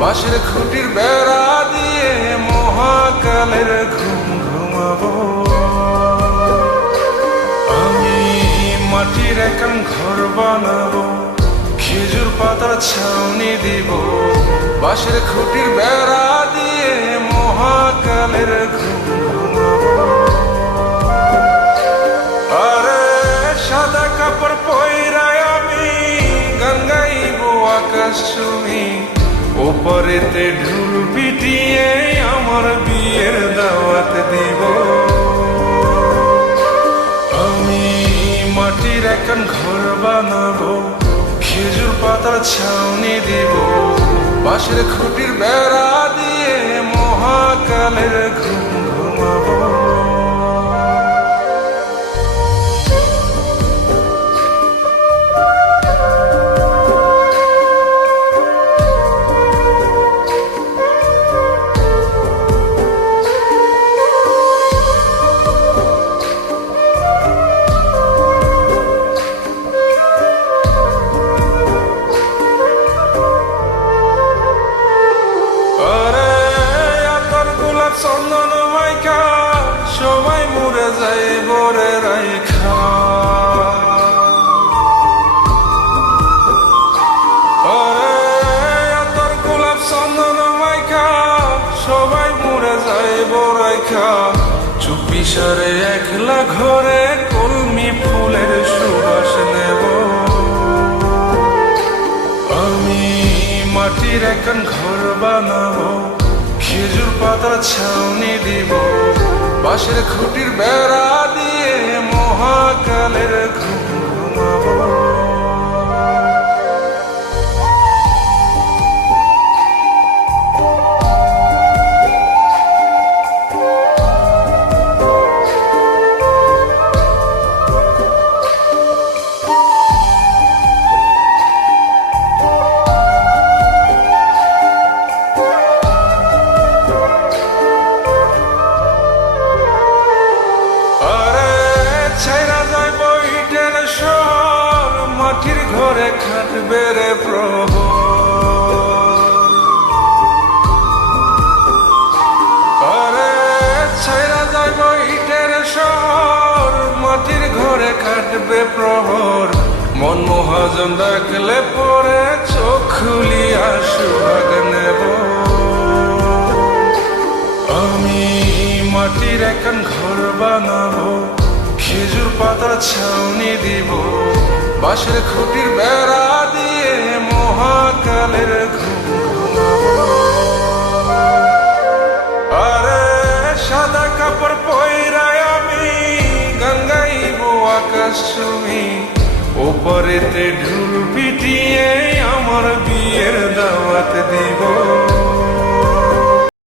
বাঁশের খুঁটির বেড়া দিয়ে মহাকালের ঘুম ঘুমাবো। আমি মাটির একান ঘর বানাবো, খেজুর পাতার ছাউনি দিব। বাঁশের খুঁটির বেড়া দিয়ে মহাকালের ঘুম ঘুমাবো। আরে সাদা কাপড় পয়রায় আমি গান গাইব আকাশ চুমি, ওপরেতে ঢুল পিটিয়ে আমার বিয়ের দাওয়াত দিব। আমি মাটির একান ঘর বানাবো, খেজুর পাতার ছাউনি দিব। বাঁশের খুঁটির বেড়া দিয়ে মহাকালের ঘুম ঘুমাবো। চন্দন মাইকা সবাই মরে যায় বরে রাইখা। তোর গোলাপ চন্দন মাইকা সবাই মরে যায় বরাইখা। চুপি সারে একলা ঘরে কলমি ফুলের সুবাস নেব। আমি মাটির একান ঘর বানাবো, খেজুর পাতার ছাউনি দিব। বাঁশের খুঁটির বেড়া দিয়ে মহাকালের ঘুম ঘুমাবো। মাটির ঘরে খাটবে রে প্রহর। আরে ছাইরা যাইব ইটের শহর, মাটির ঘরে খাটবে প্রহর। মন মহাজন ডাকলে পরে চোখ খুলিয়া সুহাগ নেব। আমি মাটির একান ঘর বানাবো, খেজুর পাতার ছাউনি দিব। বাঁশের খুঁটির বেড়া দিয়ে মহাকালের ঘুম ঘুমাবো। আরে সাদা কাপড় পয়রায় আমি গান গাইব আকাশ চুমি, ওপরেতে ঢুল পিটিয়ে আমার বিয়ের দাওয়াত দিব।